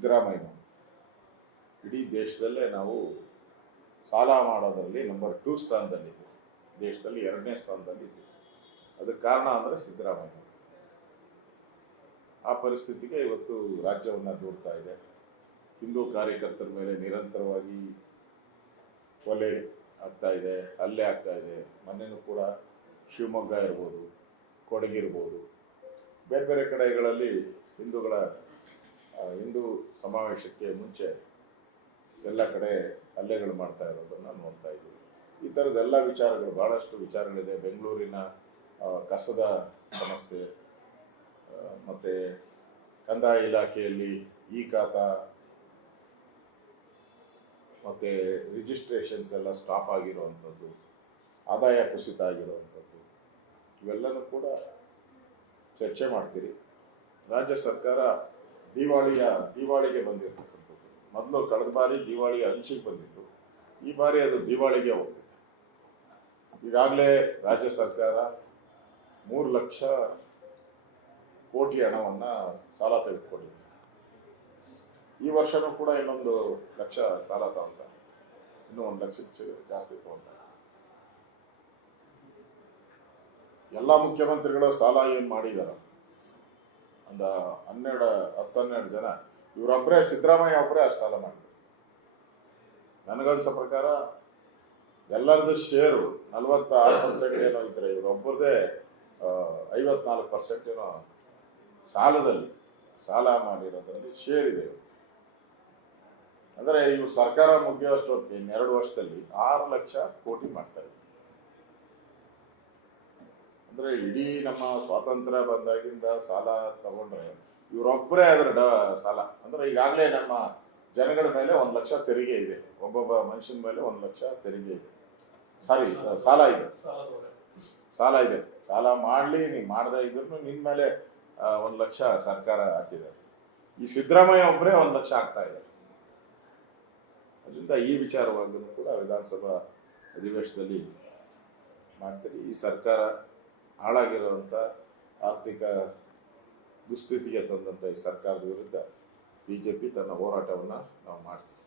ಸಿದ್ದರಾಮಯ್ಯ ಇಡೀ ದೇಶದಲ್ಲೇ ನಾವು ಸಾಲ ಮಾಡೋದರಲ್ಲಿ ನಂಬರ್ 2 ಸ್ಥಾನದಲ್ಲಿದ್ದು, ದೇಶದಲ್ಲಿ 2ನೇ ಸ್ಥಾನದಲ್ಲಿದ್ದು. ಅದಕ್ಕೆ ಕಾರಣ ಅಂದರೆ ಸಿದ್ದರಾಮಯ್ಯ. ಆ ಪರಿಸ್ಥಿತಿಗೆ ಇವತ್ತು ರಾಜ್ಯವನ್ನು ದೂಡ್ತಾ ಇದೆ. ಹಿಂದೂ ಕಾರ್ಯಕರ್ತರ ಮೇಲೆ ನಿರಂತರವಾಗಿ ಕೊಲೆ ಆಗ್ತಾ ಇದೆ, ಹಲ್ಲೆ ಆಗ್ತಾ ಇದೆ. ಮೊನ್ನೆನೂ ಕೂಡ ಶಿವಮೊಗ್ಗ ಇರ್ಬೋದು, ಕೊಡಗಿರ್ಬೋದು, ಬೇರೆ ಬೇರೆ ಕಡೆಗಳಲ್ಲಿ ಹಿಂದೂ ಸಮಾವೇಶಕ್ಕೆ ಮುಂಚೆ ಎಲ್ಲ ಕಡೆ ಹಲ್ಲೆಗಳು ಮಾಡ್ತಾ ಇರೋದನ್ನು ನೋಡ್ತಾ ಇದ್ದೀವಿ. ಈ ಥರದ್ದೆಲ್ಲ ವಿಚಾರಗಳು, ಭಾಳಷ್ಟು ವಿಚಾರಗಳಿದೆ. ಬೆಂಗಳೂರಿನ ಕಸದ ಸಮಸ್ಯೆ, ಮತ್ತು ಕಂದಾಯ ಇಲಾಖೆಯಲ್ಲಿ ಈ ಖಾತಾ ಮತ್ತು ರಿಜಿಸ್ಟ್ರೇಷನ್ಸ್ ಎಲ್ಲ ಸ್ಟಾಪ್ ಆಗಿರುವಂಥದ್ದು, ಆದಾಯ ಕುಸಿತ ಆಗಿರುವಂಥದ್ದು, ಇವೆಲ್ಲನೂ ಕೂಡ ಚರ್ಚೆ ಮಾಡ್ತೀರಿ. ರಾಜ್ಯ ಸರ್ಕಾರ ದಿವಾಳಿಗೆ ಬಂದಿರತಕ್ಕಂಥದ್ದು. ಮೊದಲು ಕಳೆದ ಬಾರಿ ದಿವಾಳಿ ಅಂಚಿಗೆ ಬಂದಿತ್ತು, ಈ ಬಾರಿ ಅದು ದಿವಾಳಿಗೆ ಹೋಗ್ತಿದೆ. ಈಗಾಗಲೇ ರಾಜ್ಯ ಸರ್ಕಾರ 3 ಲಕ್ಷ ಕೋಟಿ ಹಣವನ್ನು ಸಾಲ ತೆಗೆದುಕೊಂಡಿದೆ. ಈ ವರ್ಷನೂ ಕೂಡ ಇನ್ನೊಂದು ಲಕ್ಷ ಸಾಲ ತಗೊಂತ, ಇನ್ನೂ 1 ಲಕ್ಷಕ್ಕೆ ಜಾಸ್ತಿ ತಗೊಂತಾರೆ. ಎಲ್ಲ ಮುಖ್ಯಮಂತ್ರಿಗಳು ಸಾಲ ಏನು ಮಾಡಿದಾರ, ಒಂದು 10-12 ಜನ, ಇವರೊಬ್ಬರೇ, ಸಿದ್ದರಾಮಯ್ಯ ಒಬ್ಬರೇ ಅಷ್ಟು ಸಾಲ ಮಾಡಿದ್ರು. ನನಗನ್ಸೋ ಪ್ರಕಾರ ಎಲ್ಲರದ್ದು ಶೇರು 46% ಏನೋ ಇದ್ರೆ, ಇವರೊಬ್ಬರದೇ 54% ಏನೋ ಸಾಲ ಮಾಡಿರೋದ್ರಲ್ಲಿ ಶೇರ್ ಇದೆ. ಅಂದರೆ ಇವ್ರು ಸರ್ಕಾರ ಮುಗಿಯೋಷ್ಟೊತ್ತಿಗೆ 2 ವರ್ಷದಲ್ಲಿ 6 ಲಕ್ಷ ಕೋಟಿ ಮಾಡ್ತಾರೆ. ಅಂದರೆ ಇಡೀ ನಮ್ಮ ಸ್ವಾತಂತ್ರ್ಯ ಬಂದಾಗಿಂದ ಸಾಲ ತಗೊಂಡ್ರೆ ಇವರೊಬ್ಬರೇ ಅದರ ಸಾಲ. ಅಂದರೆ ಈಗಾಗಲೇ ನಮ್ಮ ಜನಗಳ ಮೇಲೆ 1 ಲಕ್ಷ ತೆರಿಗೆ ಇದೆ, ಒಬ್ಬೊಬ್ಬ ಮನುಷ್ಯನ ಮೇಲೆ 1 ಲಕ್ಷ ತೆರಿಗೆ ಇದೆ, ಸಾಲ ಇದೆ. ಸಾಲ ಮಾಡಲಿ, ನೀವು ಮಾಡದೇ ಇದ್ರು ನಿನ್ನ ಮೇಲೆ 1 ಲಕ್ಷ ಸರ್ಕಾರ ಹಾಕಿದೆ. ಈ ಸಿದ್ದರಾಮಯ್ಯ ಒಬ್ಬರೇ 1 ಲಕ್ಷ ಆಗ್ತಾ ಇದೆ. ಅದರಿಂದ ಈ ವಿಚಾರವಾಗಿ ಕೂಡ ವಿಧಾನಸಭಾ ಅಧಿವೇಶನದಲ್ಲಿ ಮಾಡ್ತೀರಿ. ಈ ಸರ್ಕಾರ ಹಾಳಾಗಿರುವಂಥ ಆರ್ಥಿಕ ದುಸ್ಥಿತಿಗೆ ತಂದಂಥ ಈ ಸರ್ಕಾರದ ವಿರುದ್ಧ BJP ತನ್ನ ಹೋರಾಟವನ್ನು ನಾವು ಮಾಡ್ತೀವಿ.